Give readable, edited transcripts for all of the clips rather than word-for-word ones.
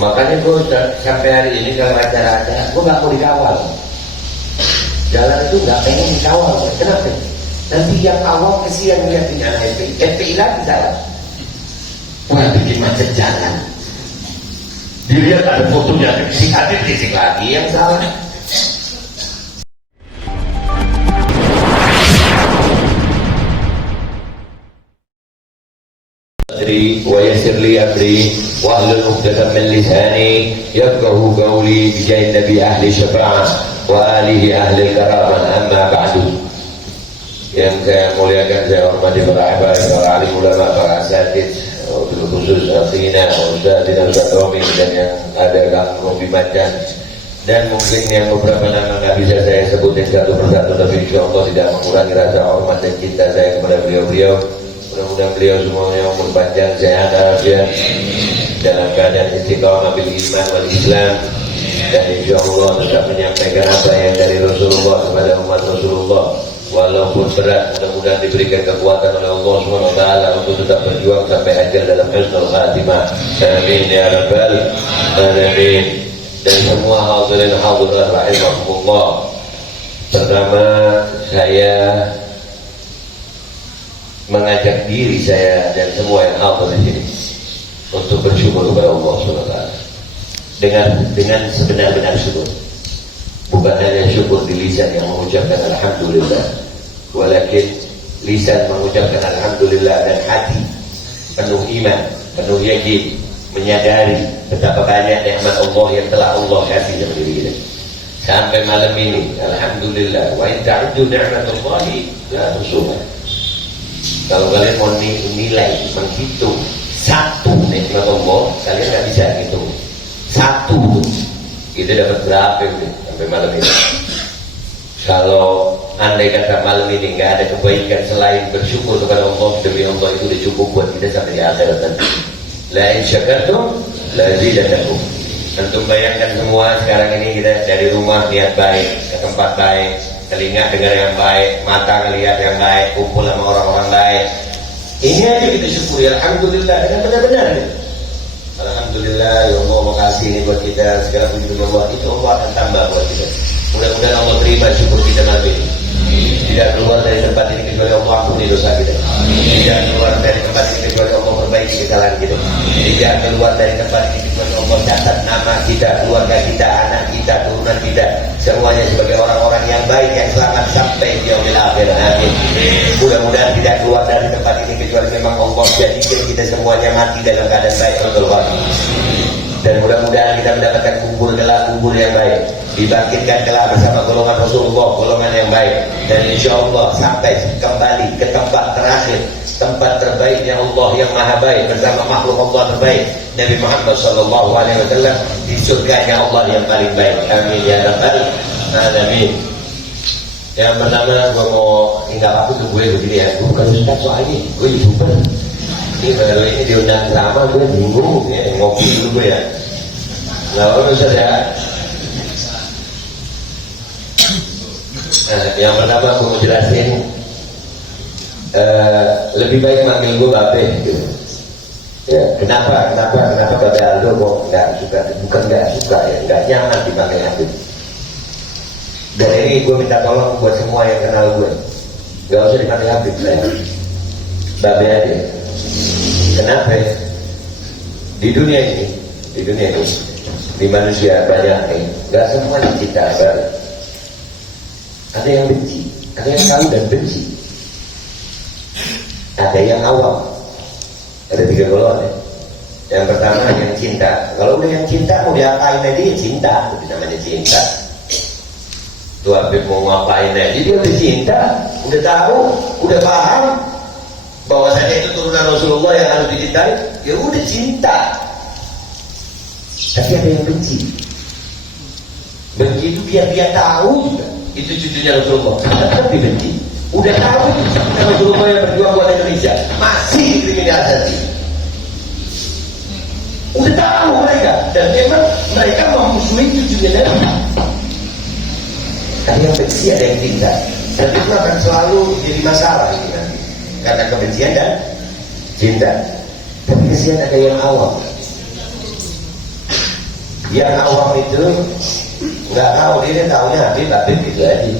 Makanya gue sampai hari ini kalau acara-acara gue nggak mau dikawal. Jalan itu nggak pengen dikawal. Kenapa? Nanti yang awal kesian ngeliatin anak FPI lagi salah. Wah, bikin macet jalan. Dilihat ada fotonya, fisik lagi yang salah. ويسر لي أمري واحلل عقدة من لساني يفقهوا قولي بجاه النبي أهل الشفاعة وآله أهل الكرامة أما بعد. Yang saya muliakan, saya hormati para habaib, para alim ulama, para asatidz, wabil khusus akhina, ustadz dan ustadz Romi, dan yang ada Kang Robi Macan, dan mungkin yang beberapa nama nggak bisa saya sebutin satu persatu, tapi insya Allah tidak mengurangi rasa hormat dan cinta saya kepada beliau-beliau. Mudah-mudahan beliau semuanya umur panjang, sehat, afiat, dalam keadaan istiqamah bil iman wal Islam, dan insya Allah tetap menyampaikan apa yang dari Rasulullah kepada umat Rasulullah. Walaupun berat, mudah-mudahan diberikan kekuatan oleh Allah SWT untuk tetap berjuang sampai akhir dalam husnul khatimah. Amin ya rabbal alamin. Dan semua hadirin hadirat rahimahumullah. Pertama, saya mengajak diri saya dan semua yang hadir di sini untuk bersyukur kepada Allah SWT dengan sebenar-benar syukur. Bukan hanya syukur di lisan yang mengucapkan alhamdulillah, walakin lisan mengucapkan alhamdulillah dan hati penuh iman, penuh yakin, menyadari betapa banyak nikmat Allah yang telah Allah kasih dalam diri kita. Sampai malam ini, alhamdulillah, wa in ta'uddu ni'matallahi la tuhsuha. Kalau kalian mau nilai, menghitung satu nikmat Allah, kalian nggak bisa hitung. Satu itu dapat berapa itu sampai malam ini? Kalau andai kata malam ini nggak ada kebaikan selain bersyukur kepada Allah, demi Allah itu udah cukup buat kita sampai di akhirat nanti. La in syakartum la azidannakum. Antum bayangkan semua sekarang ini kita dari rumah niat baik, ke tempat baik, telinga dengar yang baik, mata ngelihat yang baik, kumpul sama orang-orang baik. Ini aja kita syukuri, alhamdulillah, dengan benar-benar gitu. Alhamdulillah, ya Allah, makasih ini buat kita, segala puji bagi Allah, itu Allah akan tambah buat kita. Mudah-mudahan Allah terima syukur kita malam ini. Tidak keluar dari tempat ini kecuali Allah ampuni dosa kita. Tidak keluar dari tempat ini kecuali Allah perbaiki kesalahan kita. Tidak keluar dari tempat ini kecuali Allah catat nama kita, keluarga kita, anak kita, turunan kita, semuanya sebagai orang-orang yang baik yang selamat sampai yaumil akhir. Amin. Mudah-mudahan tidak keluar dari tempat ini kecuali memang Allah jadikan kita semuanya mati dalam keadaan baik. Dan mudah-mudahan kita mendapatkan kubur yang baik, dibangkitkan kelak bersama golongan Rasulullah, golongan yang baik, dan insya Allah sampai kembali ke tempat terakhir, tempat terbaiknya Allah yang maha baik bersama makhluk Allah terbaik Nabi Muhammad SAW di surganya Allah yang paling baik. Amin ya rabbal alamin. Yang pertama gue mau tinggal aku tuh gue begini ya, gue bukan ustaz soalnya, gue YouTuber. Ini baru ini diundang sama gue bingung ya, ngopi dulu gue ya. Lalu Ustaz ya. Yang pertama gue mau jelasin, lebih baik manggil gue Babe gitu. Ya, kenapa Babe Aldo kok nggak suka, bukan nggak suka ya, nggak nyaman dipanggil Habib. Dan ini gue minta tolong buat semua yang kenal gue, nggak usah dipanggil Habib saya, Babe aja. Kenapa? Di dunia ini, di manusia banyak nih, nggak semuanya cinta baru. Ada yang benci, ada yang tahu dan benci, ada yang awam. Ada 3 golongan ya. Yang pertama yang cinta. Kalau udah yang cinta mau diapain aja dia cinta, itu namanya cinta. Tuh Habib mau ngapain aja dia udah cinta, udah tahu, udah paham bahwasanya itu turunan Rasulullah yang harus dicintai, ya udah cinta. Tapi ada yang benci. Benci itu dia tahu juga itu cucunya Rasulullah, tetap dibenci. Udah tahu itu cucunya Rasulullah yang berjuang buat Indonesia, masih dikriminalisasi. Udah tahu mereka, dan memang mereka memusuhi cucunya Nabi. Ada yang benci, ada yang cinta, dan itu akan selalu jadi masalah ini nanti. Karena kebencian dan cinta. Tapi kesian ada yang awam. Yang awam itu nggak tahu, dia tahunya Habib gitu aja.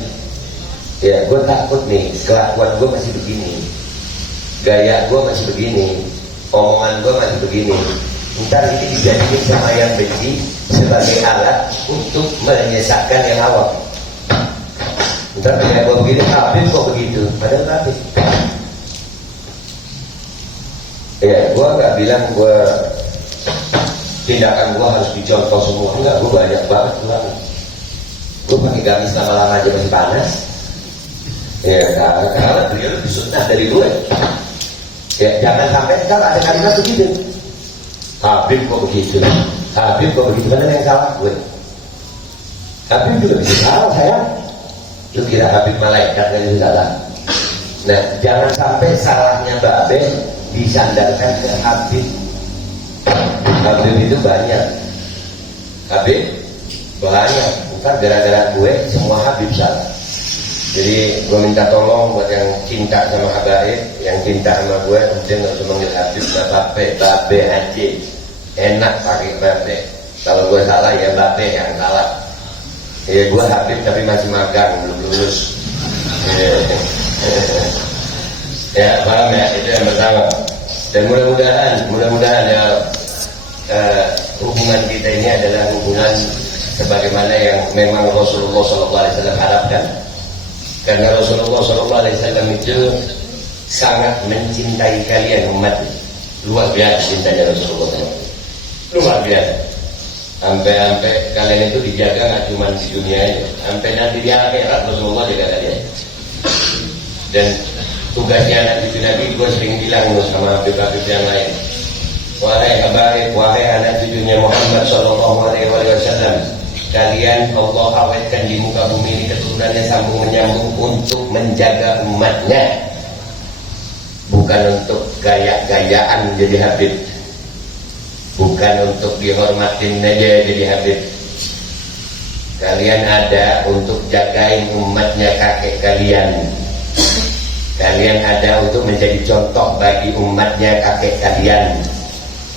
Ya gue takut nih, kelakuan gue masih begini, gaya gue masih begini, omongan gue masih begini, ntar ini dijadikan sama yang benci sebagai alat untuk menyesatkan yang awam. Ntar kayak gue begini, Habib kok begitu, padahal Habib. Ya gue nggak bilang gue tindakan gue harus dicontoh semua, enggak, gue banyak banget pulang. Gue pakai gamis lama-lama aja masih panas. Ya karena beliau lebih sunnah dari gue. Ya jangan sampai ntar ada kalimat begitu, Habib kok begitu, Habib kok begitu, karena yang salah gue. Habib juga bisa salah sayang. Lu kira Habib malaikat kan juga salah. Nah jangan sampai salahnya Babe disandarkan ke Habib. Habib itu banyak, Habib banyak, bukan gara-gara gue semua Habib salah. Jadi gue minta tolong buat yang cinta sama Habaib, yang cinta sama gue, mungkin nggak usah manggil Habib, Babe aja, enak pakai Babe. Kalau gue salah ya Babe yang salah. Ya gue Habib tapi masih magang, belum lulus. Ya paham ya, itu yang pertama. Dan mudah-mudahan ya hubungan kita ini adalah hubungan sebagaimana yang memang Rasulullah SAW harapkan. Karena Rasulullah SAW itu sangat mencintai kalian umat. Luar biasa cintanya Rasulullah SAW. Luar biasa. Sampai kalian itu dijaga nggak cuma di dunia aja, sampai nanti di akhirat Rasulullah jaga kalian. Dan tugasnya anak cucu Nabi, gue sering bilang sama habib-habib yang lain, wahai Habaib, wahai anak cucunya Muhammad SAW, kalian Allah awetkan di muka bumi ini keturunannya sambung menyambung untuk menjaga umatnya, bukan untuk gaya-gayaan jadi habib, bukan untuk dihormatin aja jadi habib. Kalian ada untuk jagain umatnya kakek kalian. Kalian ada untuk menjadi contoh bagi umatnya kakek kalian.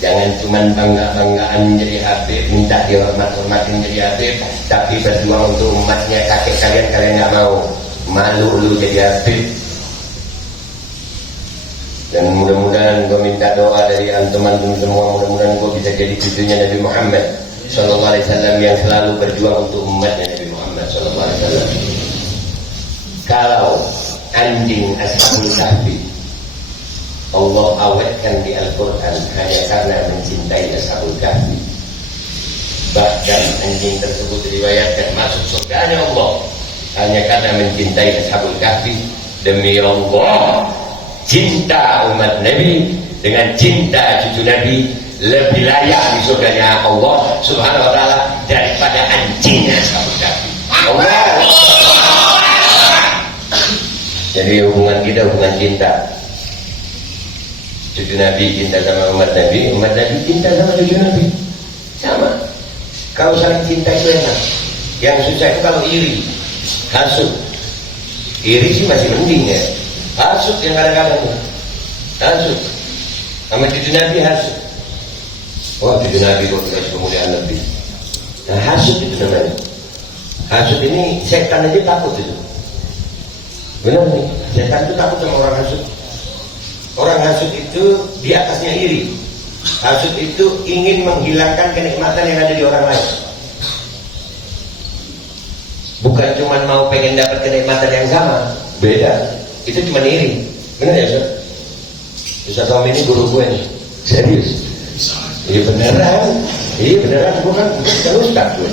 Jangan cuma bangga-banggaan menjadi habib, minta dihormat-hormatin menjadi habib, tapi berjuang untuk umatnya kakek kalian, kalian nggak mau. Malu lu jadi habib. Dan mudah-mudahan gue minta doa dari antum-antum semua, mudah-mudahan gue bisa jadi cucunya Nabi Muhammad SAW yang selalu berjuang untuk umatnya Nabi Muhammad SAW. Kalau anjing Ashabul Kahfi Allah awetkan di Al-Quran hanya karena mencintai Ashabul Kahfi, bahkan anjing tersebut diriwayatkan masuk surganya Allah hanya karena mencintai Ashabul Kahfi. Demi Allah, cinta umat Nabi dengan cinta cucu Nabi lebih layak di surganya Allah Subhanahu wa ta'ala daripada anjingnya Ashabul Kahfi. Allah. Jadi hubungan kita hubungan cinta. Cucu Nabi cinta sama umat Nabi cinta sama cucu Nabi. Sama. Kalau saling cinta itu enak. Yang susah itu kalau iri, hasut. Iri sih masih mending ya. Hasut yang kadang-kadang hasut. Sama cucu Nabi hasut. Wah cucu Nabi kok dikasih kemuliaan lebih. Nah hasut itu namanya. Hasut ini setan aja takut itu. Benar nih, setan itu takut sama orang hasut. Orang hasut itu di atasnya iri. Hasut itu ingin menghilangkan kenikmatan yang ada di orang lain. Bukan cuma mau pengen dapat kenikmatan yang sama, beda. Itu cuma iri. Benar ya Ustaz? Ustaz Tom ini guru gue nih, serius. Iya beneran, gue kan Ustaz gue.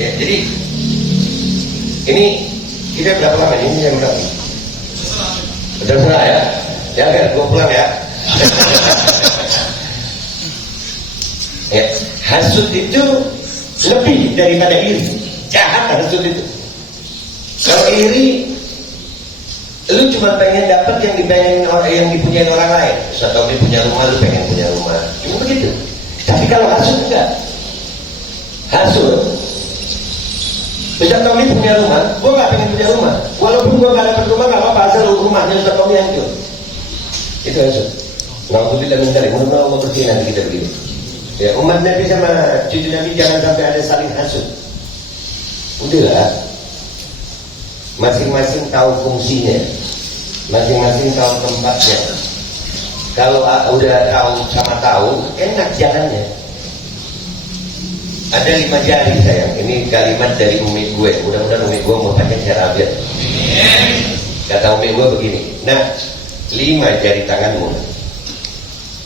Ya, jadi ini kita berapa lama ini yang berapa? Udah mulai ya? Ya kan, gue pulang ya. Ya, hasut itu lebih daripada iri. Jahat hasut itu. Kalau iri, lu cuma pengen dapat yang dipengen orang, yang dipunyai orang lain. Ustaz Tommy punya rumah, lu pengen punya rumah. Cuma begitu. Tapi kalau hasut enggak. Hasut. Ustaz Tommy punya rumah, gue gak pengen punya rumah. Walaupun gue gak dapat rumah, gak apa-apa, asal rumahnya Ustaz Tommy yang itu. Itu hasut. Na'udzubillah min dzalik. Mudah-mudahan Allah bersihin nanti kita begini. Ya, umat Nabi sama cucu Nabi jangan sampai ada saling hasut. Udahlah, masing-masing tahu fungsinya, masing-masing tahu tempatnya. Kalau udah tahu sama tahu, enak jalannya. Ada 5 jari sayang. Ini kalimat dari umi gue. Mudah-mudahan umi gue mau pakai cara Arab. Kata umi gue begini, nah 5 jari tanganmu,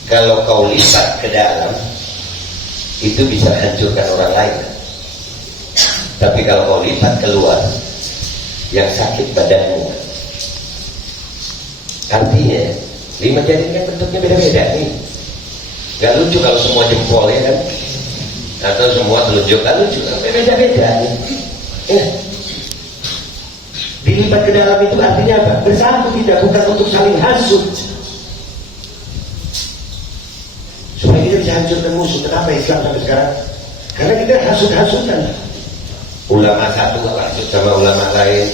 kalau kau lipat ke dalam, itu bisa hancurkan orang lain. Tapi kalau kau lipat keluar, yang sakit badanmu. Artinya 5 jari kan bentuknya beda-beda nih. Gak lucu kalau semua jempol ya kan, atau semua telunjuk. Gak lucu, beda-beda nih. Dilipat ke dalam itu artinya apa? Bersatu kita, bukan untuk saling hasut. Supaya kita bisa hancurkan musuh. Kenapa Islam sampai sekarang? Karena kita hasut-hasutan. Ulama satu hasut sama ulama lain,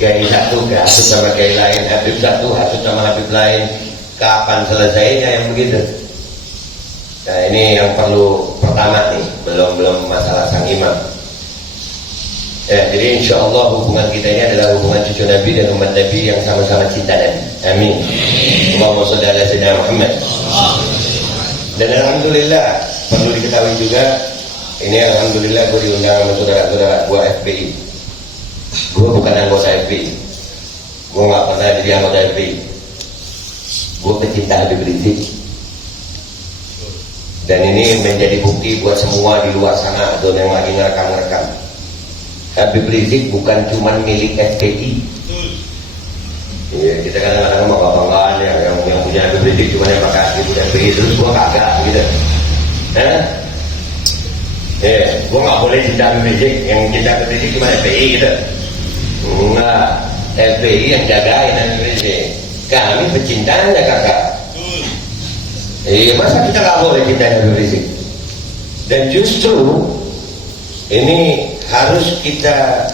kiai satu hasut sama kiai lain, habib satu hasut sama habib lain. Kapan selesainya yang begitu? Nah ini yang perlu pertama nih, belum masalah sang imam. Ya, jadi insya Allah hubungan kita ini adalah hubungan cucu Nabi dan umat Nabi yang sama-sama cinta Nabi. Amin. Allahumma sholli ala sayyidina Muhammad. Dan alhamdulillah perlu diketahui juga, ini alhamdulillah gue diundang sama saudara-saudara gue FPI. Gue bukan anggota FPI. Gue nggak pernah jadi anggota FPI. Gue pecinta Habib Rizik. Dan ini menjadi bukti buat semua di luar sana atau yang lagi ngerekam-ngerekam. Habib Rizik bukan cuma milik FPI. Ya, kita kadang-kadang mau banggaan ya, yang punya Habib Rizik cuma yang pakai atribut FPI, terus gua kagak gitu. Gua nggak boleh cinta Habib Rizik, yang cinta Habib Rizik cuma FPI gitu. Enggak, FPI yang jagain Habib Rizik. Kami pecintanya kakak. Masa kita nggak boleh cinta Habib Rizik? Dan justru ini harus kita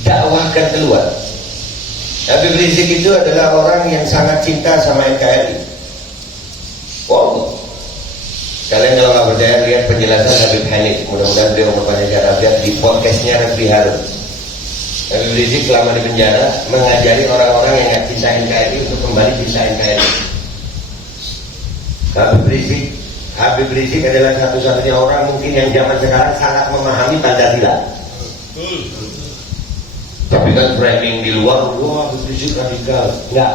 dakwahkan keluar. Habib Rizik itu adalah orang yang sangat cinta sama NKRI. Wow. Kalian kalau nggak percaya lihat penjelasan Habib Hanif. Mudah-mudahan beliau memperpanjang Arabiat di podcastnya Rabbi Harun. Habib Rizik selama di penjara mengajari orang-orang yang nggak cinta NKRI untuk kembali cinta NKRI. Habib Rizik adalah satu-satunya orang mungkin yang zaman sekarang sangat memahami Pancasila. Tapi kan framing di luar, wah Habib Rizik radikal. Nggak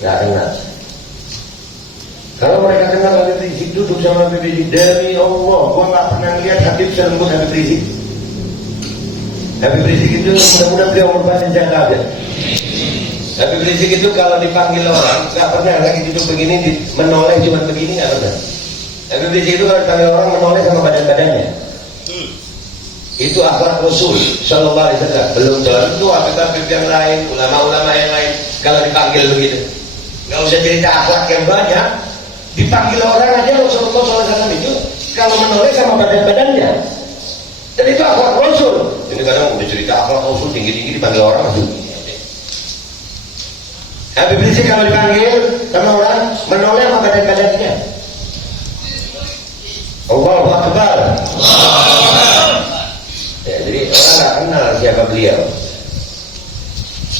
kenal. Kalau mereka kenal Habib Rizik, duduk sama Habib Rizik, demi Allah, gua nggak pernah lihat Habib selembut Habib Rizik. Habib Rizik itu mudah-mudahan beliau berpanjang Arabiat. Habib Rizik itu kalau dipanggil orang nggak pernah lagi duduk begini menoleh cuma begini, nggak pernah. Habib Rizik itu kalau dipanggil orang menoleh sama badan-badannya. Itu akhlak Rasul Sallallahu Alaihi Wasallam. Belum tentu habib-habib yang lain, ulama-ulama yang lain kalau dipanggil begitu. Nggak usah cerita akhlak yang banyak. Dipanggil orang aja Rasulullah SAW itu kalau menoleh sama badan-badannya. Dan itu akhlak Rasul. Ini kadang udah cerita akhlak Rasul tinggi-tinggi dipanggil orang aduh. Habib Rizik kalau dipanggil sama orang menoleh sama badan-badannya. Allahu Akbar. Ya, jadi orang nggak kenal siapa beliau.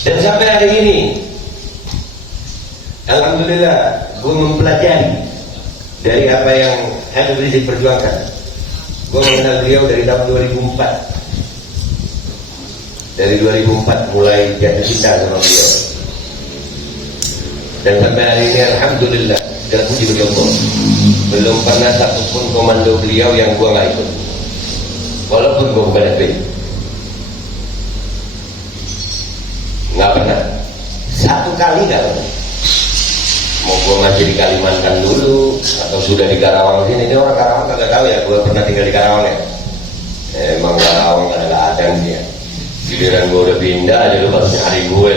Dan sampai hari ini, alhamdulillah, gue mempelajari dari apa yang Habib Rizik perjuangkan. Gue mengenal beliau dari tahun 2004. Dari 2004 mulai jatuh cinta sama beliau. Dan sampai hari ini alhamdulillah terpuji bagi Allah, belum pernah satupun komando beliau yang gua nggak ikut, walaupun gua bukan FPI. Nggak pernah, satu kali nggak pernah. Mau gua masih di Kalimantan dulu atau sudah di Karawang sini, ini orang Karawang kagak tahu ya gua pernah tinggal di Karawang ya. Emang Karawang nggak ada dia. Giliran gua udah pindah aja lu baru nyari gue.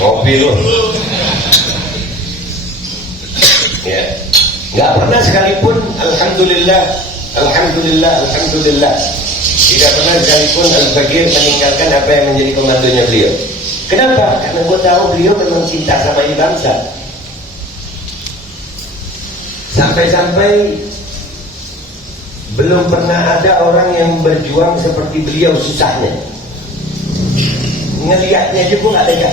Ngopi lu. Ya, nggak pernah sekalipun, alhamdulillah, tidak pernah sekalipun Al-Bagir meninggalkan apa yang menjadi komandonya beliau. Kenapa? Karena gue tahu beliau memang cinta sama ini bangsa. Sampai-sampai belum pernah ada orang yang berjuang seperti beliau susahnya. Ngelihatnya aja gue gak tega.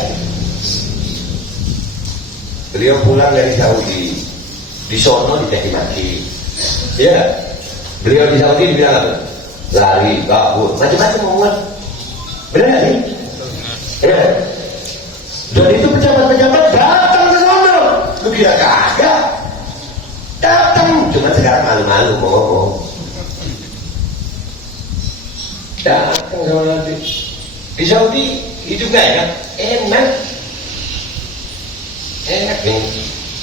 Beliau pulang dari Saudi, di sono dicaci maki. Iya, beliau di Saudi dibilang apa? Lari, kabur, macam-macam ngomong. Benar nggak sih? Ya. Dan itu pejabat-pejabat datang ke sono. Lu kira kagak? Datang, cuma sekarang malu-malu mau ngomong. Datang sama Nabi. Di Saudi hidup gak enak? Enak nih.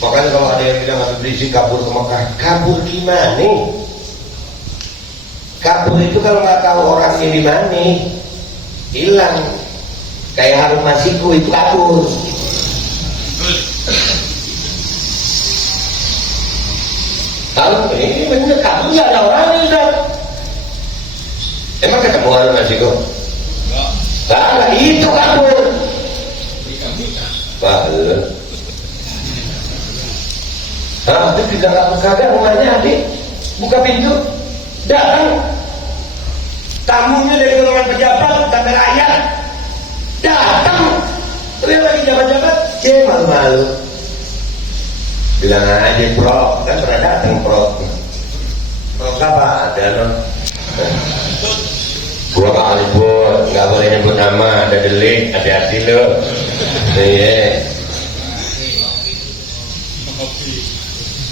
Makanya kalau ada yang bilang Habib Rizik kabur ke Mekah, kabur gimana nih? Kabur itu kalau nggak tahu orangnya di mana, hilang. Kayak Harun Masiku itu kabur. Kalau ini bener kabur nggak ada orangnya sudah. Emang ketemu Harun Masiku? Enggak, itu kabur. Bahkan. Hah, itu tidak kabur kagak rumahnya adik. Buka pintu, datang. Tamunya dari golongan pejabat, tanda rakyat. Datang. Terus lagi jabat-jabat, malu-malu. Bilang aja Prof, kan pernah datang Prof. Prof apa? Ada non. Gua kali buat, nggak boleh nyebut nama, ada delik, hati-hati lo. Iya.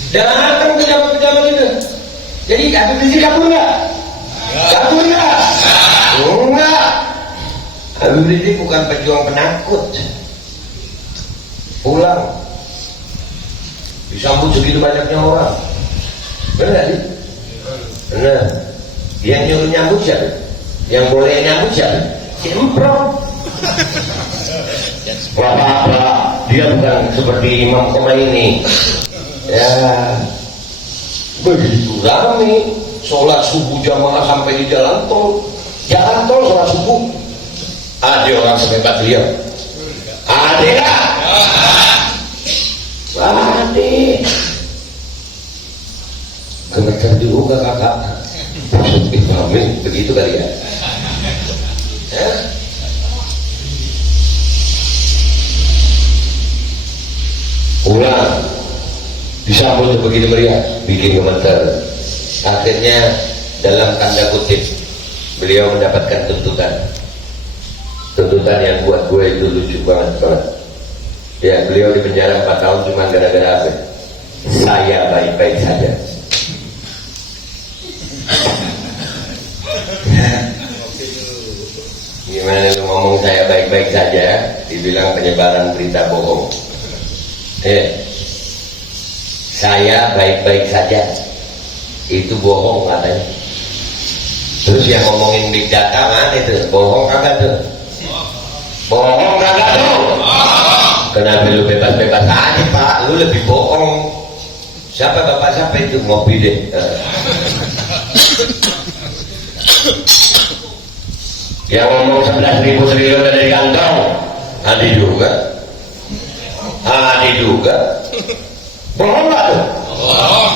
Datang pejabat-pejabat itu. Jadi Habib Rizik kabur nggak? Kabur nggak? Enggak. Habib Rizik bukan pejuang penakut. Pulang. Disambut segitu banyaknya orang. Benar nggak sih? Benar. Yang nyuruh nyambut siapa? Yang boleh nyambut siapa? Si Emprong. Apa-apa, dia bukan seperti Imam Khomeini. Ya, begitu rame. Sholat subuh jamaah sampai di jalan tol. Jalan tol sholat subuh. Ada orang sehebat dia. Ada nggak? Ada. Gemeter juga kakak. Amin, begitu kali ya. Pulang disambut begitu meriah, bikin gemeter. Akhirnya dalam tanda kutip beliau mendapatkan tuntutan yang buat gue itu lucu banget. Ya, beliau di penjara 4 tahun cuma gara-gara apa? Saya baik-baik saja. Gimana lu ngomong saya baik-baik saja, dibilang penyebaran berita bohong. Saya baik-baik saja, itu bohong katanya. Terus yang ngomongin big data mana itu? Bohong kagak tuh? Bohong kagak tuh? Kenapa lu bebas-bebas aja Pak? Lu lebih bohong. Siapa bapak siapa itu? Ngopi deh. Yang ngomong 11.000 triliun dari kantong, Adi juga. Bohong nggak tuh? Bohong.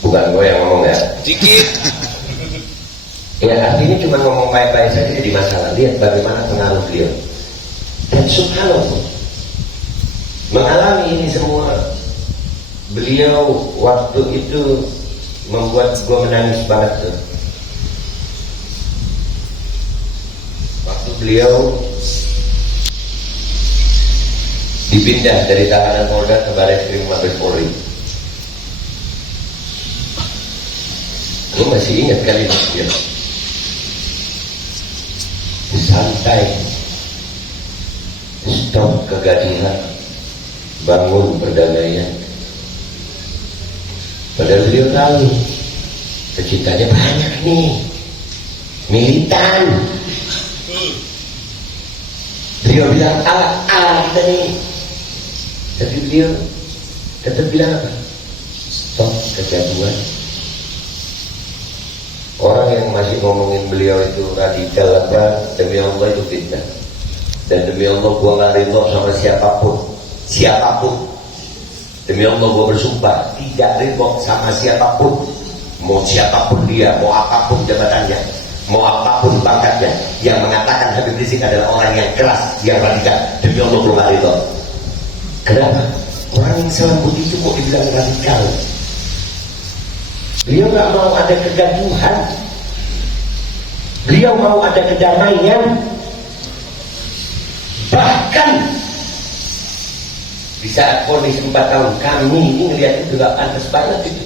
Bukan gue yang ngomong ya. Dikit. Ya artinya cuma ngomong baik-baik saja jadi masalah. Lihat bagaimana pengaruh beliau. Dan subhanallah, mengalami ini semua. Beliau waktu itu membuat gue menangis banget tuh. Waktu beliau dipindah dari tahanan Polda ke Barreskrim Mabes Polri. Gue masih ingat kalimat dia. Santai, stop kegaduhan, bangun perdamaian. Padahal beliau tahu pecintanya banyak nih, militan. Beliau bilang ala kita nih. Tapi beliau tetap bilang apa? Stop kegaduhan. Orang yang masih ngomongin beliau itu radikal apa, demi Allah itu fitnah. Dan demi Allah gua nggak ridho sama siapapun. Demi Allah gue bersumpah tidak ribut sama siapapun, mau siapapun dia, mau apapun jabatannya, mau apapun pangkatnya, yang mengatakan Habib Rizik adalah orang yang keras, yang radikal. Demi Allah gue gak ribut. Kenapa? Orang yang selembut itu kok dibilang radikal? Beliau gak mau ada kegaduhan, beliau mau ada kedamaian. Bahkan di saat vonis 4 tahun, kami ini ngeliat itu gak pantas banget itu.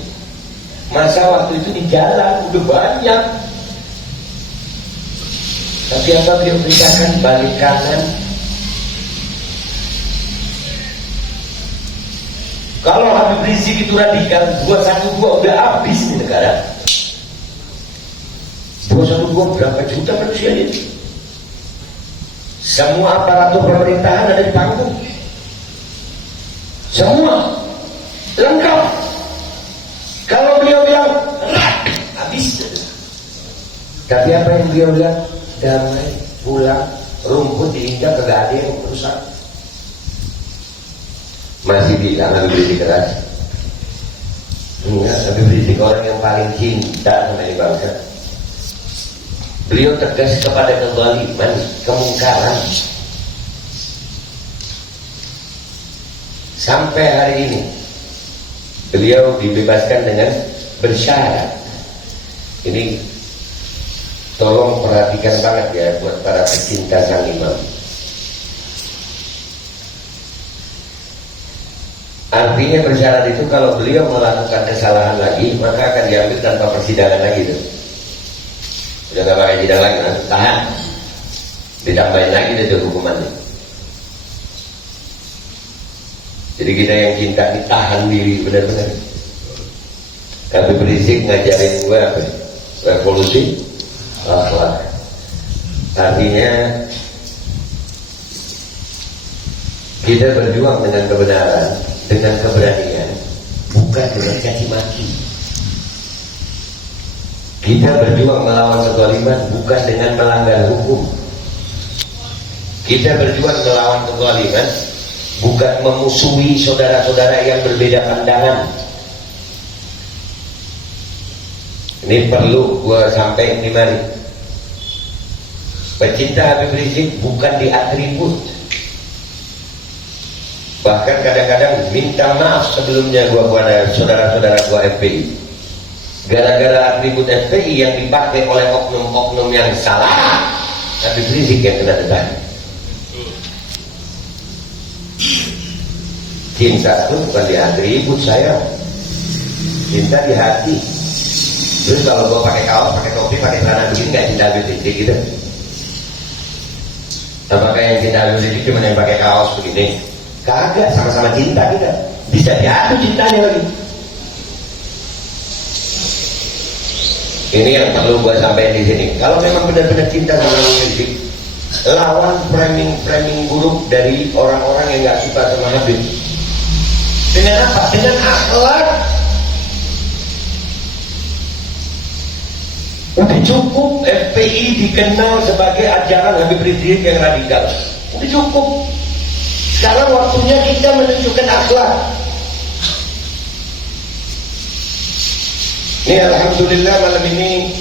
Masa waktu itu di jalan udah banyak, tapi apa beliau beritakan? Balik kanan. Kalau Habib Rizik itu radikal, 212 udah habis di negara. 212 berapa juta manusia itu? Semua aparatur pemerintahan ada di panggung, semua lengkap. Kalau beliau bilang habis, tapi apa yang beliau bilang? Damai, pulang, rumput diinjak, kagak ada yang merusak. Masih bilang Habib Rizik keras? Enggak, Habib Rizik orang yang paling cinta sama ini bangsa. Beliau tegas kepada kezaliman, kemungkaran. Sampai hari ini beliau dibebaskan dengan bersyarat. Ini tolong perhatikan banget ya buat para pecinta sang imam. Artinya bersyarat itu kalau beliau melakukan kesalahan lagi, maka akan diambil tanpa persidangan lagi tuh. Udah gak pakai sidang lagi, tahan, ditambahin lagi itu hukumannya. Jadi kita yang cinta ditahan diri benar-benar. Habib Rizik ngajarin gue apa? Revolusi akhlak. Artinya kita berjuang dengan kebenaran, dengan keberanian, bukan dengan caci maki. Kita berjuang melawan kezaliman bukan dengan melanggar hukum. Kita berjuang melawan kezaliman bukan memusuhi saudara-saudara yang berbeda pandangan. Ini perlu gua sampaikan di mari. Pecinta Habib Rizik bukan di atribut. Bahkan kadang-kadang minta maaf sebelumnya gua kepada saudara-saudara gua FPI. Gara-gara atribut FPI yang dipakai oleh oknum-oknum yang salah, Habib Rizik yang kena tekan. Cinta itu bukan di atribut saya, cinta di hati. Terus kalau gue pakai kaos, pakai topi, pakai celana begini nggak cinta Habib Rizik gitu? Apakah yang cinta Habib Rizik cuma yang pakai kaos begini? Kagak, sama-sama cinta kita. Bisa jatuh cintanya lagi. Ini yang perlu gue sampaikan di sini. Kalau memang benar-benar cinta sama Habib Rizik, lawan framing buruk dari orang-orang yang nggak suka sama Habib. Dengan apa? Dengan akhlak. Udah cukup FPI dikenal sebagai ajaran Habib Rizik yang radikal. Udah cukup. Sekarang waktunya kita menunjukkan akhlak. Ini alhamdulillah malam ini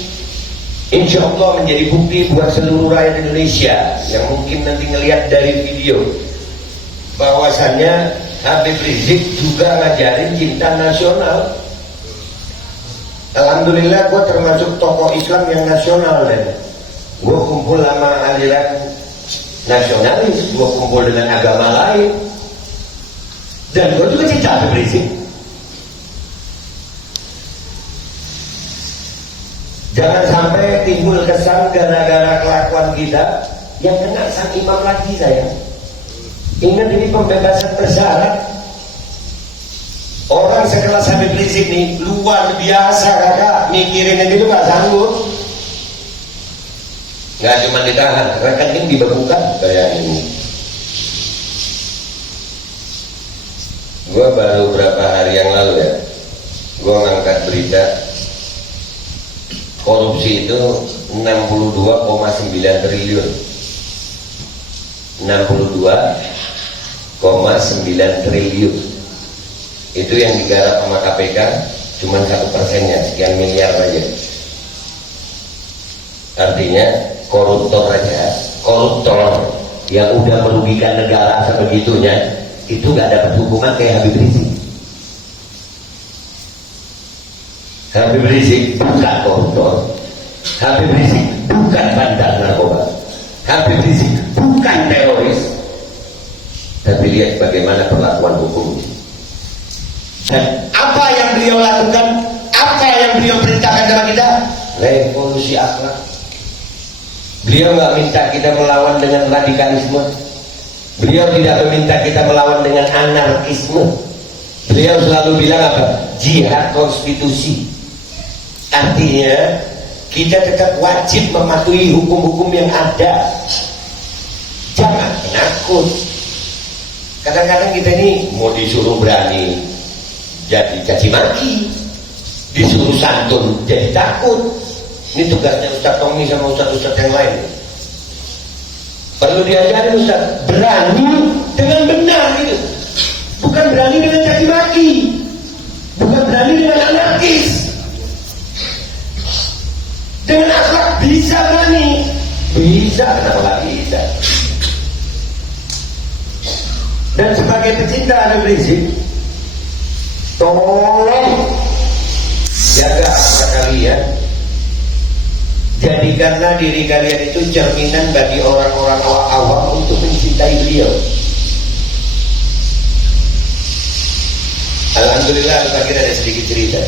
insya Allah menjadi bukti buat seluruh rakyat Indonesia yang mungkin nanti ngelihat dari video bahwasannya Habib Rizik juga ngajarin cinta nasional. Alhamdulillah gue termasuk tokoh Islam yang nasional, dan gue kumpul sama aliran nasionalis, gue kumpul dengan agama lain, dan gue juga cinta Habib Rizik. Jangan sampai timbul kesan gara-gara kelakuan kita yang kena sang imam lagi saya. Ingat ini pembebasan bersyarat. Orang sekelas Habib Rizik nih luar biasa kakak, mikirin yang itu gak sanggup. Gak cuma ditahan, rekening dibekukan kayak ini. Gue baru berapa hari yang lalu ya, gue ngangkat berita korupsi itu 62,9 triliun. 62,9 triliun. Itu yang digarap sama KPK cuma 1%-nya, sekian miliar aja. Artinya koruptor aja, koruptor yang udah merugikan negara sebegitunya itu gak dapat hukuman kayak Habib Rizik. Habib Rizik bukan koruptor, Habib Rizik bukan bandar narkoba, Habib Rizik bukan teroris. Tapi lihat bagaimana perlakuan hukum. Dan apa yang beliau lakukan, apa yang beliau perintahkan sama kita? Revolusi akhlak. Beliau nggak minta kita melawan dengan radikalisme. Beliau tidak meminta kita melawan dengan anarkisme. Beliau selalu bilang apa? Jihad konstitusi. Artinya kita tetap wajib mematuhi hukum-hukum yang ada. Jangan penakut. Kadang-kadang kita ini mau disuruh berani jadi caci maki, disuruh santun jadi takut. Ini tugasnya Ustaz Tommy sama Ustaz-Ustaz yang lain. Perlu diajarin Ustaz, berani dengan benar gitu. Bukan berani dengan caci maki, bukan berani dengan anarkis. Dengan akhlak bisa berani, bisa, kenapa nggak bisa? Dan sebagai pecinta Habib Rizik, tolong jaga akhlak kalian. Jadikanlah diri kalian itu cerminan bagi orang-orang awam untuk mencintai beliau. Alhamdulillah, akhirnya ada sedikit cerita.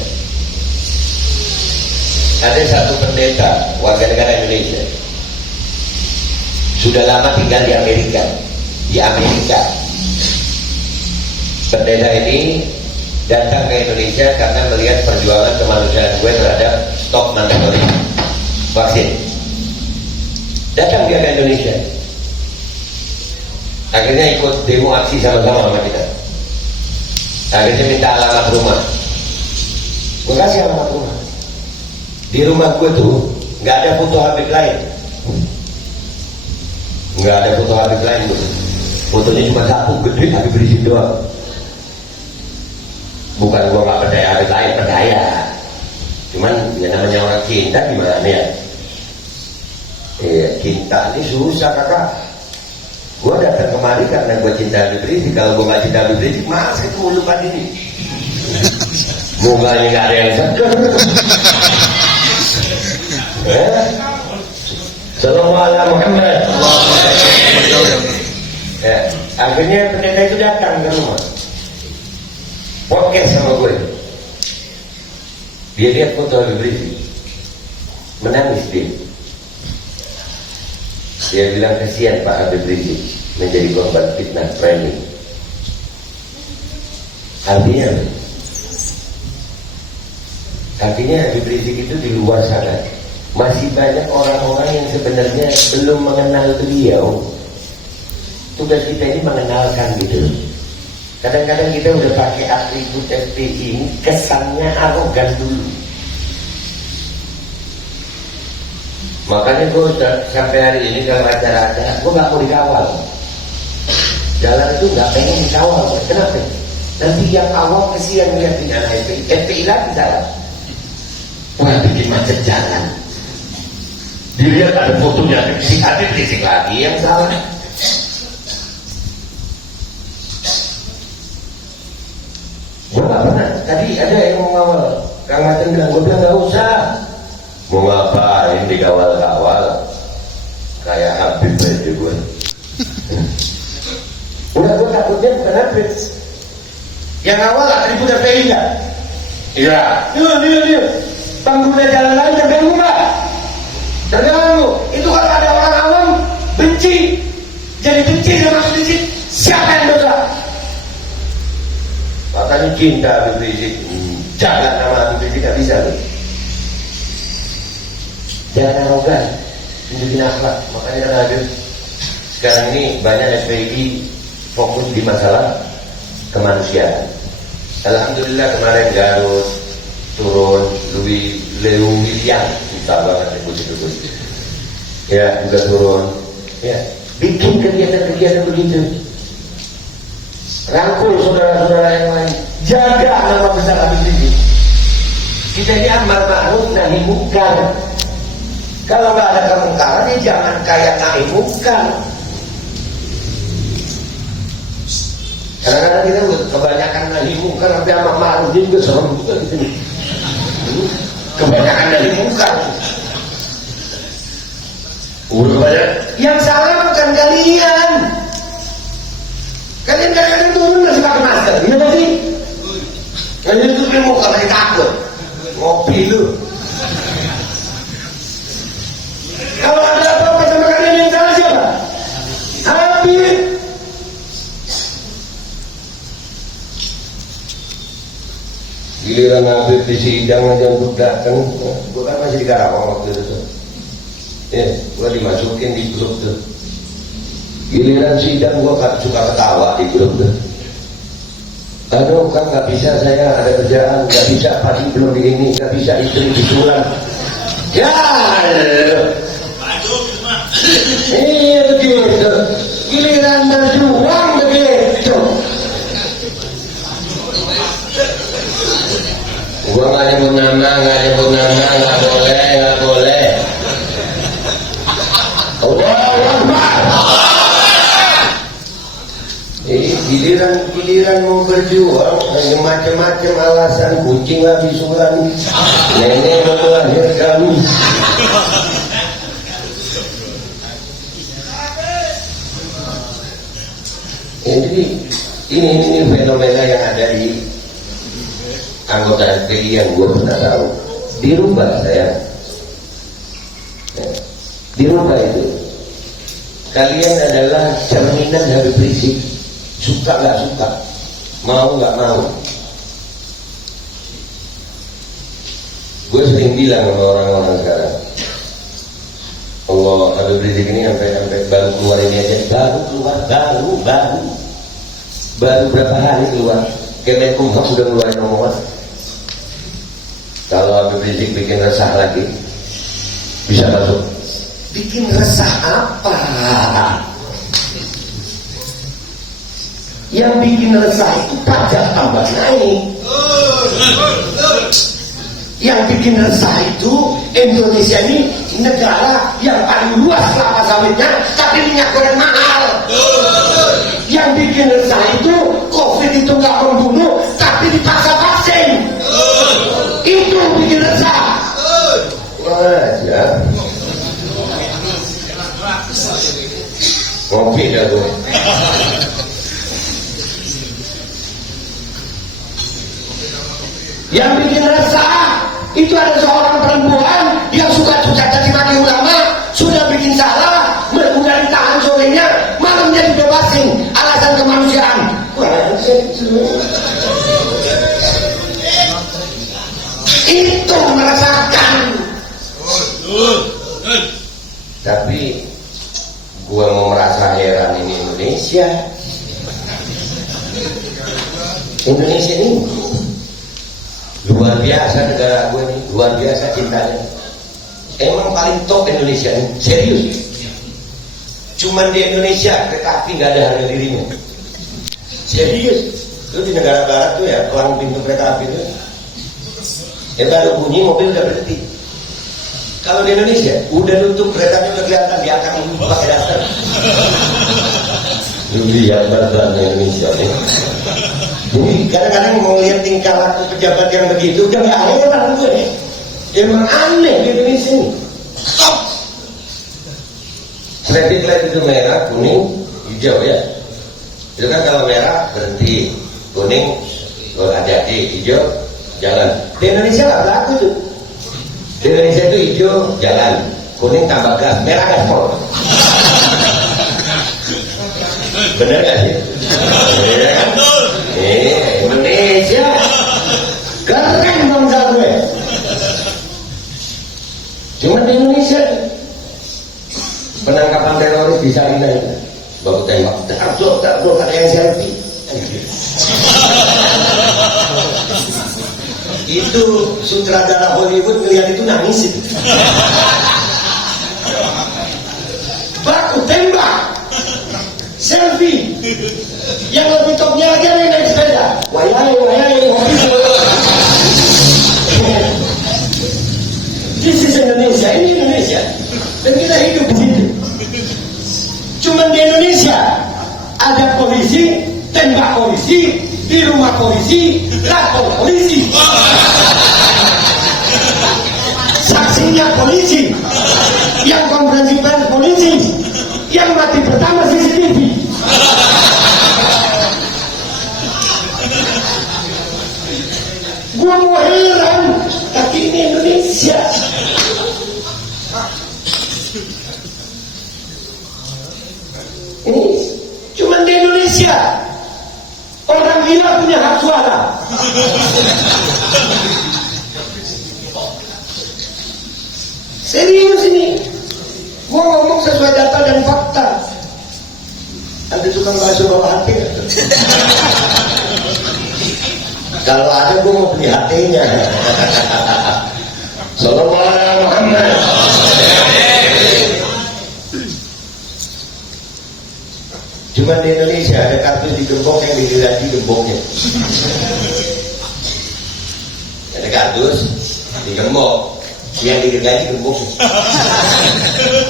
Ada satu pendeta warga negara Indonesia, sudah lama tinggal di Amerika. Pendeta ini datang ke Indonesia karena melihat perjuangan kemanusiaan gue terhadap stop mandatory vaksin. Datang dia ke Indonesia, akhirnya ikut demo aksi sama-sama sama kita. Akhirnya minta alamat rumah. Gue kasih alamat rumah. Di rumah gue tuh nggak ada foto Habib lain, nggak ada foto Habib lain tuh. Fotonya cuma satu gede, Habib Rizik doang. Bukan gue nggak percaya Habib lain, percaya. Cuman ya namanya orang cinta gimana ya? Cinta ini susah kakak. Gue datang kemari karena gue cinta Habib Rizik. Kalau gue nggak cinta Habib Rizik, mas ketemu lupa ini. Mukanya nggak ada yang seger. Sallallahu Muhammad. Akhirnya pendeta itu datang ke rumah, podcast sama gue. Dia lihat foto Habib Rizik, menangis dia. Dia bilang kasihan Pak Habib Rizik menjadi korban fitnah framing. Artinya Habib Rizik itu di luar sana masih banyak orang-orang yang sebenarnya belum mengenal beliau. Tugas kita ini mengenalkan gitu. Kadang-kadang kita udah pakai atribut FPI ini kesannya arogan dulu. Makanya gue sampai hari ini kalau acara-acara gue gak mau dikawal. Jalan itu gak pengen dikawal. Kenapa? Nanti yang awal kesian ngeliatin anak FPI lagi salah. Wah, bikin macet jalan. Dilihat ada fotonya si Habib Rizik lagi yang salah. Gue gak pernah. Tadi ada yang mau ngawal, Kang Maten bilang, gue bilang gak usah. Mau ngapain dikawal-kawal? Kayak Habib aja gue. Udah, gue takutnya bukan Habib. Yang awal atribut FPI gak? Iya. Dia. Pengguna jalan lain terganggu gak? Terganggu. Itu kalau ada orang awam benci, jadi benci sama Habib Rizik, siapa yang dosa? Makanya cinta Habib Rizik, jalan sama Habib Rizik gak bisa loh. Jangan arogan, tunjukin akhlak. Makanya ada sekarang ini banyak FPI fokus di masalah kemanusiaan. Alhamdulillah kemarin Garut turun, William susah banget sebut. Ya juga turun. Ya bikin kegiatan-kegiatan begitu. Rangkul saudara-saudara yang lain. Jaga nama besar Habib Rizik. Kita ini amar ma'ruf nahi munkar. Kalau nggak ada kemungkaran, ya jangan kayak nahi munkar. Kadang-kadang kita kebanyakan nahi munkar sampai amar ma'ruf juga serem juga gitu. Kebanyakan nahi munkar. Udah banyak. Yang salah bukan kalian. Kalian kadang-kadang turun masih pakai masker, iya nggak sih? Kalian tutupin muka masih takut. Ngopi lu. Kalau ada apa-apa sama kalian yang salah siapa? Habib. Giliran Habib di sidang aja untuk datang, gue kan masih di Karawang waktu itu. Ya, gue dimasukin di grup tuh. Giliran sidang gue suka ketawa di grup tuh. Aduh kan nggak bisa, saya ada kerjaan, nggak bisa pagi belum di ini, nggak bisa istri disulam. Ya, iya begitu. Giliran berjuang begitu. Gua nggak nyebut nama, nggak boleh. Allahu Akbar. Giliran mau berjuang, macam-macam alasan, kucing habis suran, nenek mau melahirkan. Jadi ini fenomena yang ada di anggota FPI yang gue pernah tahu. Dirubah saya, dirubah itu. Kalian adalah cerminan Habib Rizik. Suka nggak suka, mau nggak mau. Gue sering bilang sama orang-orang sekarang, Allah, Habib Rizik ini sampai baru keluar ini aja, baru berapa hari keluar. Kemenkumham sudah ngeluarin omongan. Kalau Habib Rizik bikin resah lagi, bisa masuk. Bikin resah apa? Yang bikin resah itu pajak tambah naik. Yang bikin resah itu Indonesia ini negara yang paling luas kelapa sawitnya, tapi minyak goreng mahal. Yang bikin resah itu COVID itu nggak membunuh, tapi dipaksa vaksin. Itu bikin resah. Wajah. Ngopi dah gue. Yang bikin resah itu ada seorang perempuan yang suka caci maki ulama, sudah bikin salah, udah ditahan sorenya, malamnya dibebasin, alasan kemanusiaan. Itu merasakan. Tapi gua mau merasa heran ini Indonesia ini luar biasa negara gue ini, luar biasa cintanya. Emang paling top Indonesia ini, serius. Cuman di Indonesia kereta api nggak ada harga dirinya. Serius. Itu di negara barat tuh ya, pelang pintu kereta api itu, ya baru bunyi mobil udah berhenti. Kalau di Indonesia udah nutup keretanya udah kelihatan, dia akan pakai daster. Lihat badan Indonesia ini. Jadi kadang-kadang mau lihat tingkah laku pejabat yang begitu, kan nggak heran gue nih. Emang aneh di Indonesia ini. Traffic light itu merah, kuning, hijau ya. Itu kan kalau merah berhenti, kuning hati-hati, hijau jalan. Di Indonesia nggak berlaku tuh. Di Indonesia itu hijau jalan, kuning tambah gas, merah gaspol. Bener gak sih? Ya. Indonesia keren bangsa gue. Cuma di Indonesia penangkapan teroris bisa ini baru tembak, tak ada yang selfie. Itu sutradara Hollywood melihat itu nangis itu. Baku tembak selfie. Yang lebih topnya lagi ada yang naik sepeda. Wayai, hobi. This is Indonesia, ini Indonesia. Dan kita hidup di situ. Cuman di Indonesia ada polisi, tembak polisi, di rumah polisi, lapor polisi. Saksinya polisi, yang konferensi pers polisi, yang mati pertama CCTV. Gua mau heran, tapi ini Indonesia. Ini cuma di Indonesia orang gila punya hak suara. Serius ini, gua ngomong sesuai data dan fakta. Ada tukang bakso bawa hati nggak? Kalau ada gua mau beli hatinya. Sallallahu alaihi Muhammad. Cuma di Indonesia ada kardus digembok yang digergaji gemboknya. Ada kardus digembok, yang digergaji gemboknya.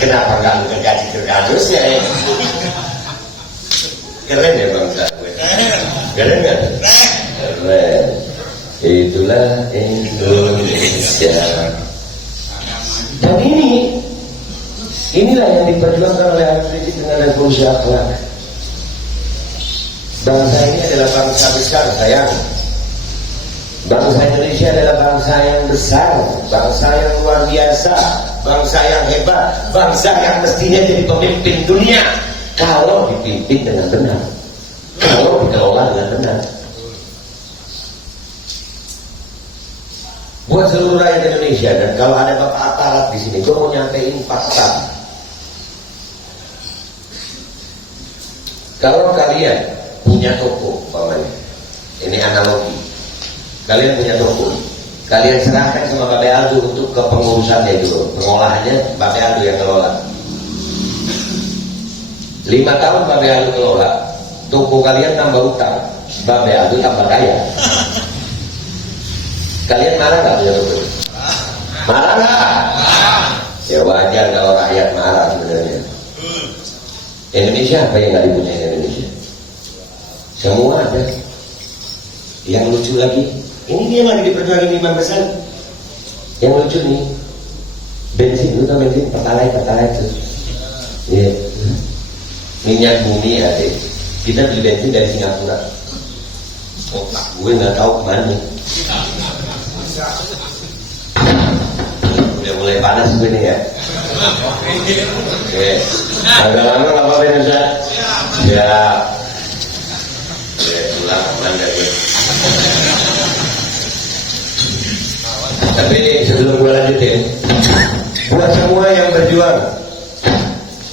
Kenapa nggak digergaji kardusnya? Keren ya bangsa gue. Keren nggak? Keren. Itulah Indonesia. Dan inilah yang diperjuangkan oleh Habib Rizik dengan revolusi akhlak. Bangsa ini adalah bangsa besar, sayang. Bangsa Indonesia adalah bangsa yang besar, bangsa yang luar biasa, bangsa yang hebat, bangsa yang mestinya jadi pemimpin dunia kalau dipimpin dengan benar, kalau dikelola dengan benar. Buat seluruh rakyat Indonesia, dan kalau ada bapak aparat di sini, gue mau nyampein fakta. Kalau kalian punya toko, pamannya, ini analogi. Kalian punya toko, kalian serahkan sama Bapak Aldo untuk kepengurusannya itu, pengolahannya Bapak Aldo yang kelola. 5 tahun Bapak Aldo kelola, toko kalian tambah utang, Bapak Aldo tambah kaya. Kalian marah nggak punya toko? Marah nggak? Ya wajar kalau rakyat marah sebenarnya. Indonesia apa yang nggak dipunyai Indonesia? Semua ada. Yang lucu lagi, ini dia lagi diperjuangin Imam Besar. Yang lucu nih, bensin, lu tau bensin, pertalite tuh. Iya. Minyak bumi ada. Kita beli bensin dari Singapura. Otak gue nggak tahu kemana. Udah mulai panas gue nih ya. Oke. Agak lama nggak apa-apa Indonesia. Ya. Pulang kemana gue. Tapi sebelum gue lanjutin, buat semua yang berjuang,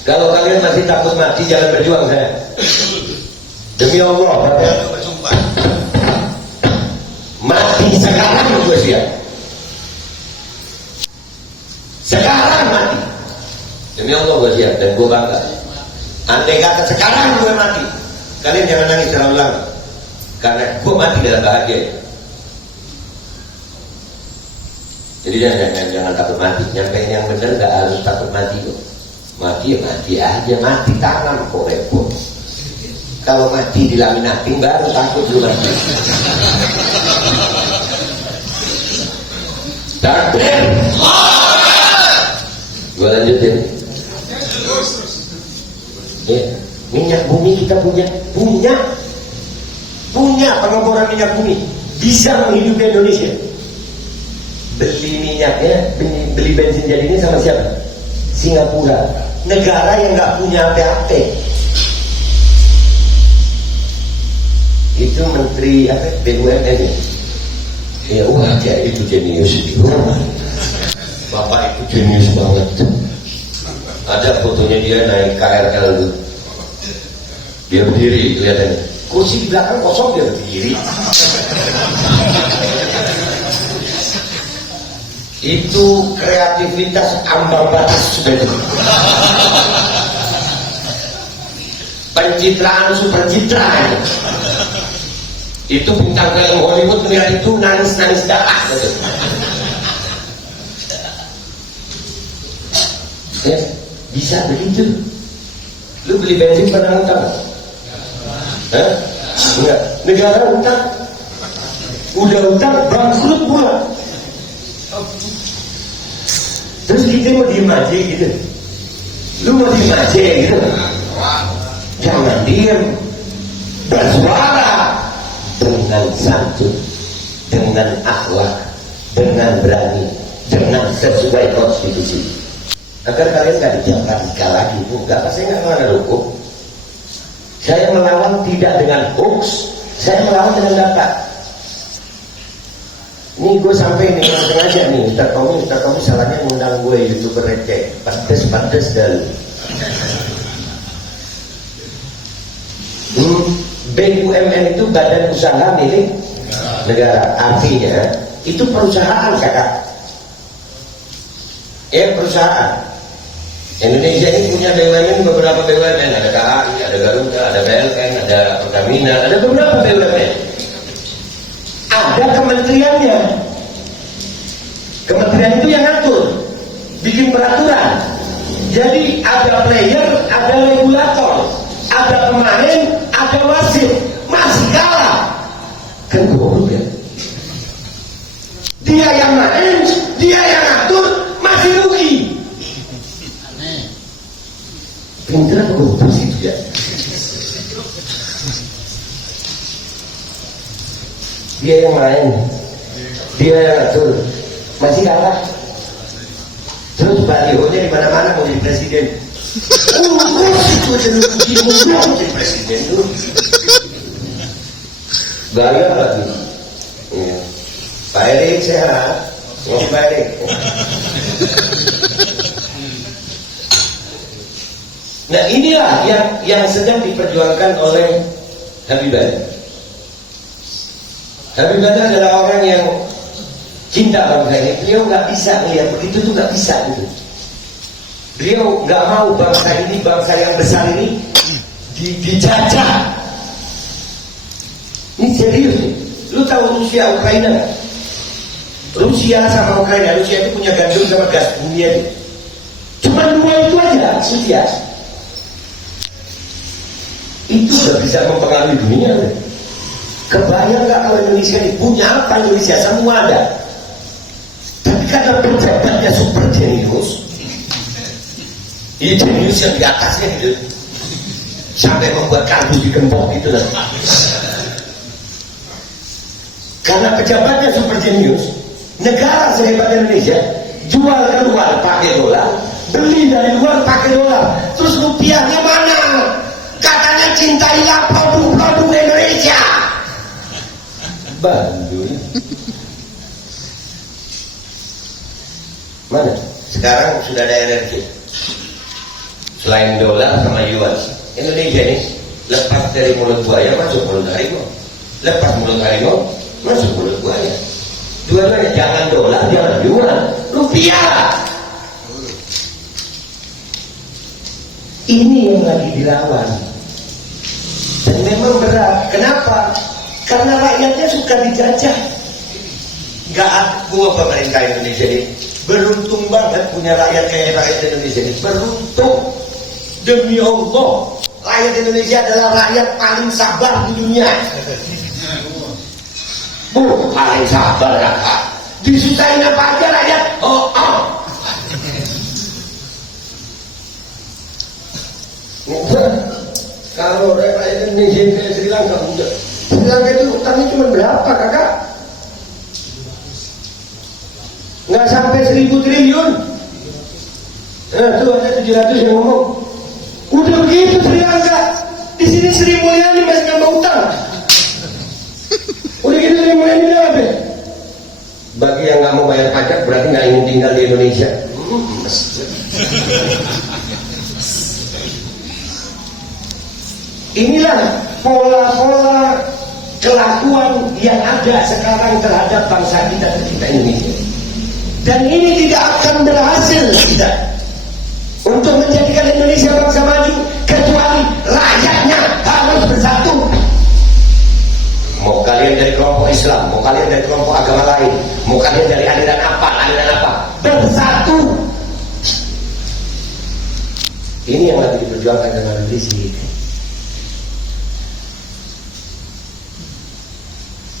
kalau kalian masih takut mati, jangan berjuang saya. Demi Allah, Bapak Aldo bersumpah, mati sekarang gue siap. Sekarang mati, demi Allah gue siap dan gue bangga. Andai kata sekarang gue mati, kalian jangan nangis terlalu lama, karena gue mati dalam bahagia. Jadi jangan takut mati. Nyampein yang benar gak harus takut mati kok. Mati ya mati aja, mati tangan kok repot. Kalau mati di laminating baru takut juga. Takbir. Gue lanjutin. Ya, minyak bumi kita punya pengeboran minyak bumi bisa menghidupi Indonesia. Beli minyaknya, beli bensin jadinya sama siapa? Singapura, negara yang nggak punya apa-apa. Itu menteri apa? BUMN ya. Ya wah kayak itu jenius itu. Bapak itu jenius banget. Ada fotonya dia naik KRL itu. Dia berdiri kelihatannya. Kursi di belakang kosong dia berdiri. Itu kreativitas ambang batas sudah itu. pencitraan super citra itu bintang film Hollywood melihat itu nangis darah gitu. Ya, bisa begitu. Lu beli bensin pernah utang? Hah? Enggak. Negara utang, udah utang bangkrut pula. Terus kita mau diem aja gitu. Lu mau diem aja gitu. Jangan diem, bersuara dengan santun, dengan akhlak, dengan berani, dengan sesuai konstitusi. Agar kalian gak dijam radikal lagi. Enggak, saya nggak melanggar hukum. Saya melawan tidak dengan hoax, saya melawan dengan data. Ini gue sampai nih sengaja nih, Ustaz Tommy salahnya ngundang gue YouTuber receh, pantes dan BUMN itu badan usaha milik negara, artinya itu perusahaan kakak. Ya perusahaan. Indonesia ini punya BUMN, beberapa BUMN, ada KAI, ada Garuda, ada PLN, ada Pertamina, ada beberapa BUMN. Ada kementeriannya. Kementerian itu yang ngatur, bikin peraturan. Jadi ada player, ada regulator, ada pemain, ada wasit. Masih kalah. Kan goblok ya. Dia yang main, dia yang ngatur, masih rugi. Pinter apa goblok sih itu ya? Dia yang main, dia yang ngatur, masih kalah. Terus balihonya di mana-mana mau jadi presiden. Itu aja lu begini mau jadi presiden tuh. Gaya lagi. Ya. Pak Erik sehat, ngopi Pak Erik. Nah inilah yang sedang diperjuangkan oleh Habib Bada. Habib Bada adalah orang yang cinta bangsa ini. Beliau nggak bisa melihat begitu tuh, nggak bisa gitu. Beliau nggak mau bangsa ini, bangsa yang besar ini dijajah. Ini serius nih. Lu tahu Rusia Ukraina nggak? Rusia sama Ukraina, Rusia itu punya gandum sama gas bumi aja. Cuma dua itu aja, Rusia. Itu udah bisa mempengaruhi dunia. Kebayang nggak kalau Indonesia ini punya apa? Indonesia semua ada. Tapi karena pejabatnya super jenius, ini jenius yang di atasnya gitu, sampai membuat kaldu di gembok gitu lah. Karena pejabatnya super jenius, negara sehebat Indonesia jual keluar pakai dolar, beli dari luar pakai dolar, terus rupiahnya mana? Katanya cintailah produk-produk Indonesia. Bandul. Mana? Sekarang sudah ada energi. Selain dolar sama yuan, Indonesia ini lepas dari mulut buaya masuk mulut harimau, lepas mulut harimau masuk mulut buaya. Dua-duanya, jangan dolar, jangan yuan, rupiah. Ini yang lagi dilawan. Dan memang berat. Kenapa? Karena rakyatnya suka dijajah. Gua pemerintah Indonesia ini beruntung banget punya rakyat kayak rakyat Indonesia ini. Beruntung. Demi Allah, rakyat Indonesia adalah rakyat paling sabar di dunia. Paling sabar kakak. Disusahin apa aja rakyat? Kalau rakyat Indonesia kayak Sri Lanka, Sri Lanka itu utangnya cuma berapa kakak? Nggak sampai 1.000 triliun. Nah tuh ada 700 yang ngomong. Udah begitu Sri Lanka. Di sini Sri Mulyani masih nambah utang. Udah gitu Sri Mulyani bilang apa? Bagi yang nggak mau bayar pajak berarti nggak ingin tinggal di Indonesia. Inilah pola-pola kelakuan yang ada sekarang terhadap bangsa kita Indonesia. Dan ini tidak akan berhasil tidak untuk menjadikan Indonesia bangsa maju kecuali rakyatnya kalian dari kelompok Islam, mau kalian dari kelompok agama lain, mau kalian dari aliran apa, bersatu. Ini yang lagi diperjuangkan dengan Habib Rizik.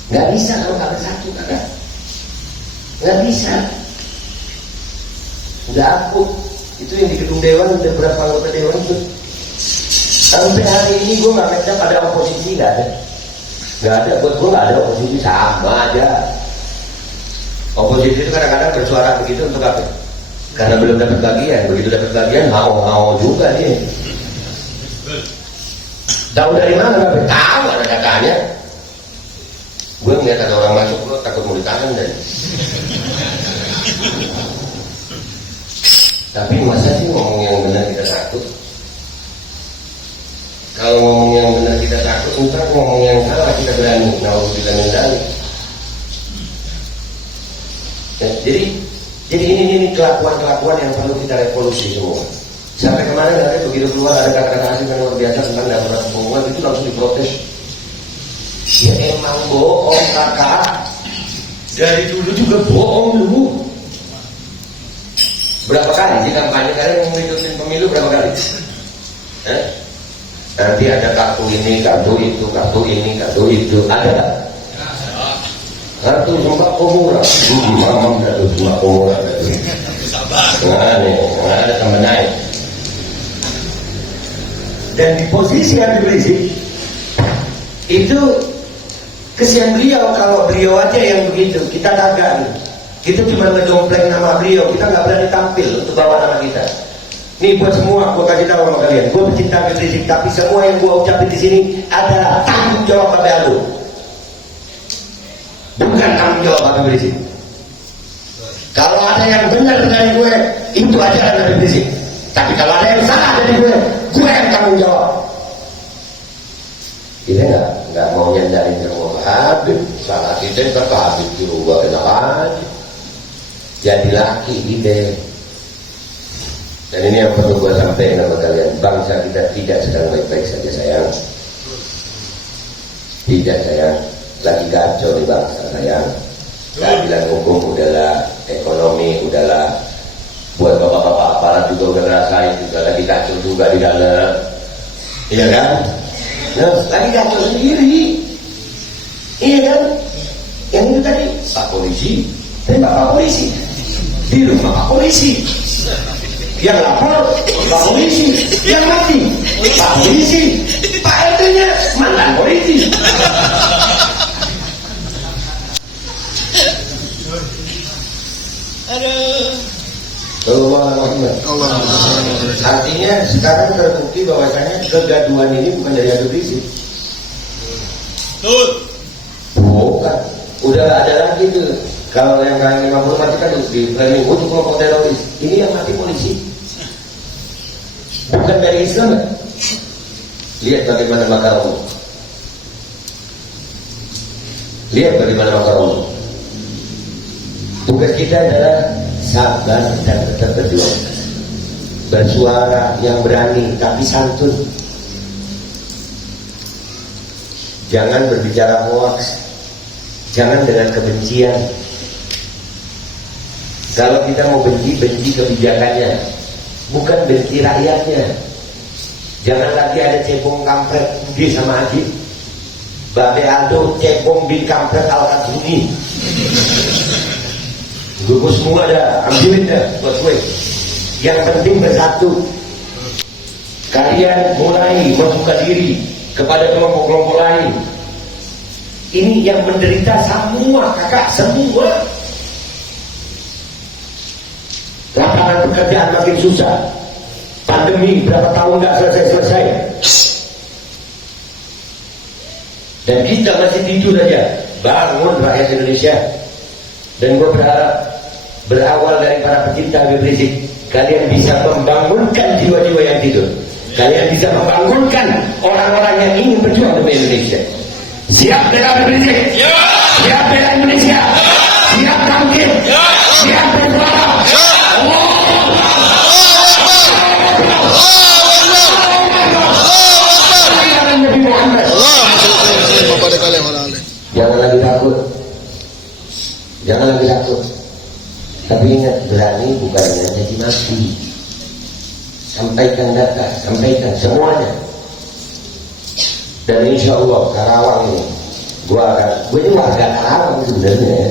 Nggak bisa kalau nggak bersatu, kakak. Nggak bisa. Udah akut. Itu yang di gedung Dewan, udah berapa anggota Dewan itu. Sampai hari ini gue nggak ngecap ada oposisi, nggak ada. Nggak ada, buat gue nggak ada oposisi, sama aja. Oposisi itu kadang-kadang bersuara begitu untuk apa? Karena belum dapat bagian, begitu dapat bagian mau juga dia. Tahu dari mana? Tahu ada datanya. Gue ngeliat ada orang masuk, gue takut mau ditahan dan. Tapi masa sih ngomong yang benar kita takut? Kalau ngomong yang benar kita takut, ntar ngomong yang salah kita berani. Nauzubillah min dzalik. Jadi ini kelakuan-kelakuan yang perlu kita revolusi semua. Sampai kemarin ada begitu keluar ada kata-kata asing yang luar biasa tentang darurat pengumuman, itu langsung diprotes. Ya emang bohong kakak. Dari dulu juga bohong dulu. Berapa kali sih kampanye kalian mau ngikutin pemilu berapa kali? Nanti ada kartu ini, kartu itu, kartu ini, kartu itu, ada tak? Kartu sembako murah, mamam kartu sembako murah. Nggak ada tambah naik. Dan di posisi Habib Rizik itu kesian beliau kalau beliau aja yang begitu, kita kagak. Kita cuma ngedompleng nama beliau, kita nggak berani tampil untuk bawa nama kita. Nih buat semua, gue kasih tahu sama kalian, gue pecinta Habib Rizik, tapi semua yang gue ucapin di sini adalah tanggung jawab pada lu, bukan tanggung jawab Habib Rizik. Kalau ada yang benar dari gue, itu ajaran Habib Rizik. Tapi kalau ada yang salah dari gue yang tanggung jawab. Kita nggak mau nyandarin ke rumah Habib, salah kita ke Habib juga enak aja. Jadi laki ide. Dan ini yang perlu gue sampaikan sama kalian. Bangsa kita tidak sedang baik-baik saja sayang. Tidak sayang. Lagi kacau di bangsa sayang. Keadilan hukum udahlah, ekonomi udahlah. Buat bapak-bapak aparat juga udah ngerasain juga lagi kacau juga di dalam. Iya kan? Nah, lagi kacau sendiri. Iya kan? Yang itu tadi Pak Polisi, tembak Pak Polisi. Di rumah Pak Polisi. Yang lapor Pak Polisi, yang mati Pak Polisi, Pak RT-nya mantan polisi. Allah. Artinya sekarang terbukti bahwasanya kegaduhan ini bukan dari Habib Rizik. Bukan. Udah ada lagi tuh. Kalau yang kayak 50 mati kan di planning untuk kelompok teroris. Ini yang mati polisi. Bukan dari Islam. Lihat bagaimana makar Allah. Lihat bagaimana makar Allah. Tugas kita adalah sabar dan tetap berjuang. Bersuara yang berani tapi santun. Jangan berbicara hoax. Jangan dengan kebencian. Kalau kita mau benci kebijakannya, bukan benci rakyatnya. Jangan lagi ada cebong kampret Budi sama Aji, Babe Aldo cebong bin kampret Al-Kaduni. Gue semua ada, ambilin dah buat gue. Yang penting bersatu. Kalian mulai membuka diri kepada kelompok-kelompok lain. Ini yang menderita semua kakak, semua. Lapangan pekerjaan makin susah. Pandemi berapa tahun nggak selesai-selesai. Dan kita masih tidur aja. Bangun rakyat Indonesia. Dan gue berharap berawal dari para pecinta Habib Rizik, kalian bisa membangunkan jiwa-jiwa yang tidur. Kalian bisa membangunkan orang-orang yang ingin berjuang demi Indonesia. Siap bela Habib Rizik? Siap bela Indonesia? Siap bangkit? Siap bersuara? Jangan Tapi ingat, berani bukan hanya jadi mati. Sampaikan data, sampaikan semuanya. Dan insya Allah Karawang ini, gue ini warga Karawang sebenarnya ya.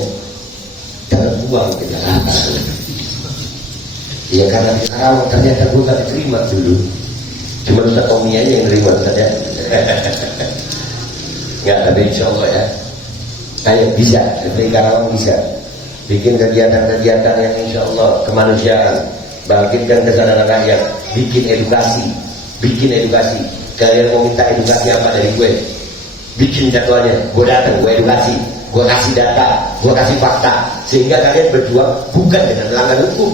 Terbuang ke Jakarta. Ya karena di Karawang ternyata gue gak diterima dulu. Cuma Ustaz Tommy aja yang terima saja. Nggak, tapi insya Allah ya. Ayo bisa, dari Karawang bisa. Bikin kegiatan-kegiatan yang insya Allah kemanusiaan. Bangkitkan kesadaran rakyat. Bikin edukasi. Kalian mau minta edukasi apa dari gue? Bikin jadwalnya. Gue datang, gue edukasi. Gue kasih data, gue kasih fakta. Sehingga kalian berjuang bukan dengan melanggar hukum.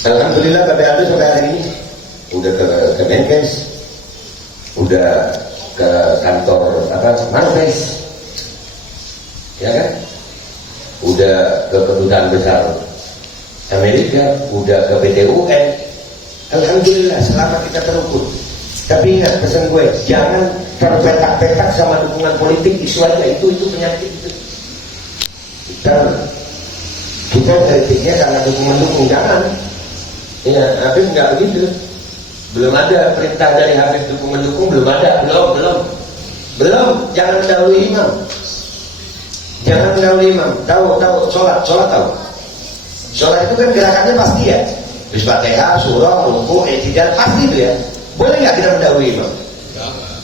Alhamdulillah KPAD sampai hari ini udah ke Menkes, udah ke kantor Manfes, ya kan? Udah ke kedutaan besar Amerika, udah ke PT UN. Alhamdulillah selama kita terukur. Tapi ingat pesan gue, jangan terpetak-petak sama dukungan politik itu aja, itu penyakit itu. Kita kritiknya karena dukungan jangan. Ya, Habib nggak begitu. Belum ada perintah dari Habib dukung-mendukung, belum ada, belum. Jangan mendahului imam. Tahu sholat tahu. Sholat itu kan gerakannya pasti ya. Terus Fatihah, surah, ruku, i'tidal pasti itu ya. Boleh nggak kita mendahului imam?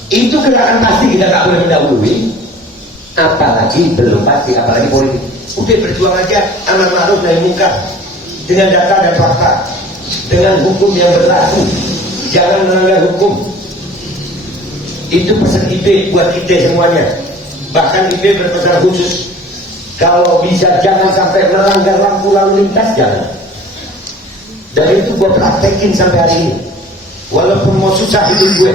Itu gerakan pasti kita nggak boleh mendahului. Apalagi belum pasti, apalagi politik. Udah berjuang aja amar ma'ruf nahi munkar dengan data dan fakta, dengan hukum yang berlaku. Jangan melanggar hukum. Itu pesan IB buat kita semuanya. Bahkan IB berpesan khusus, kalau bisa jangan sampai melanggar lampu lalu lintas, jangan. Dan itu gue praktekin sampai hari ini. Walaupun mau susah hidup gue,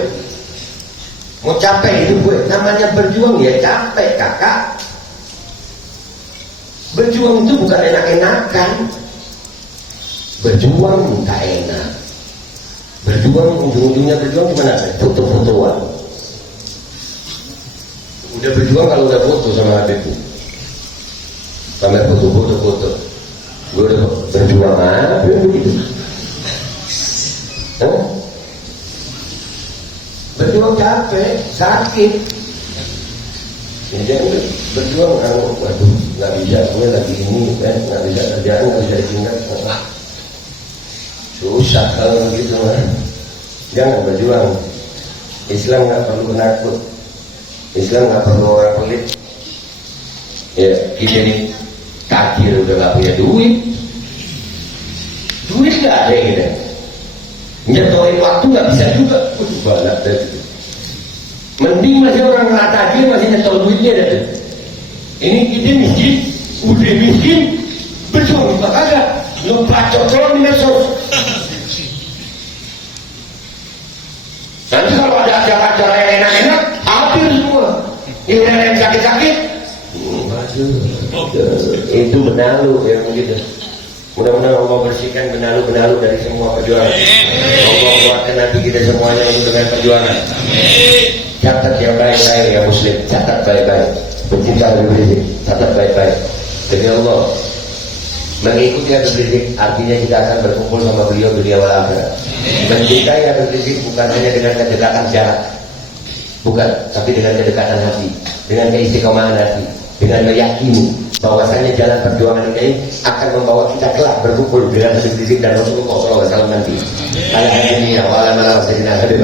mau capek hidup gue, namanya berjuang ya capek kakak. Berjuang itu bukan enak-enakan. Berjuang tak enak. Berjuang ujung-ujungnya berjuang gimana? Foto-fotoan. Udah berjuang kalau udah foto sama Habibku, pamer foto. Gue udah berjuang apa begitu? Berjuang capek, sakit. Jadi berjuang waduh nggak bisa, gue lagi ini nggak bisa kerjaan, nggak bisa ditinggal. Susah kalau gitu kan. Jangan berjuang. Islam nggak perlu penakut. Islam nggak perlu orang pelit. Ya kita ini takdir udah nggak punya duit nggak ada gitu. Nyetorin waktu nggak bisa juga. Banyak deh. Mending masih orang nggak takdir masih nyetor duitnya deh. Ini kita miskin, udah miskin, berjuang juga kagak. Lu bacot doang di medsos. Nanti kalau ada acara-acara yang enak-enak, hampir semua. Ini udah yang sakit-sakit, itu benalu yang begitu. Mudah-mudahan Allah bersihkan benalu-benalu dari semua perjuangan. Allah kuatkan hati kita semuanya untuk dengan perjuangan. Catat yang baik-baik ya muslim, catat baik-baik. Pencinta Habib Rizik, catat baik-baik. Demi Allah, mengikuti Habib Rizik artinya kita akan berkumpul sama beliau dunia wal akhirat. Mencintai Habib Rizik bukan hanya dengan kedekatan jarak, bukan, tapi dengan kedekatan hati, dengan keistiqomahan hati, dengan meyakini bahwasanya jalan perjuangan ini akan membawa kita kelak berkumpul dengan Habib Rizik dan Rasulullah SAW nanti. Alhamdulillah wa ala mana sayyidina Habib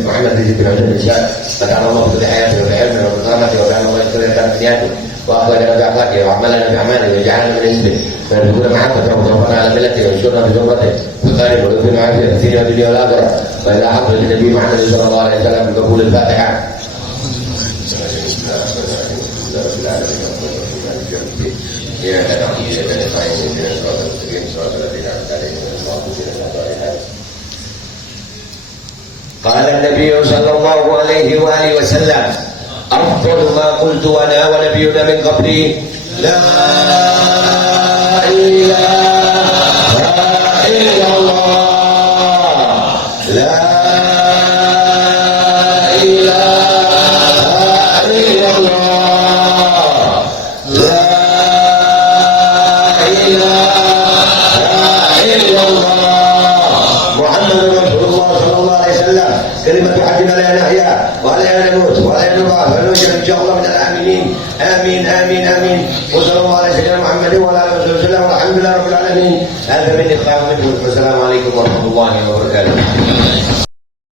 Muhammad Rizik bin Abdul Syah. Maka Allah berkata ayat dan pertama di orang Allah itu dan penyatu. Wa aqwa dan akhlak ya amalan bi amali wa ja'alna min hizbi. Dan juga mahabbah wa tawafana ala millati wa syurna bi zumrati. Bukhari wa Ibnu Abi sini dunia wal akhirah. Wa ila haqqi Nabi Muhammad sallallahu alaihi wasallam bi qabul al-Fatihah. Ya dan ini dan ini dan suatu segini suatu tidak ada قال النبي صلى الله عليه وآله وسلم أفضل ما قلت أنا ونبينا من قبلي لا إله إلا الله لا إله إلا الله لا كلمة حجنا لا نحيا ولا نموت ولا نضاف ونجعل إن شاء الله من الآمنين. آمين آمين آمين. وصلى الله على سيدنا محمد وعلى آله وصحبه وسلم والحمد لله رب العالمين. هذا من إخلاق منكم والسلام عليكم ورحمة الله وبركاته.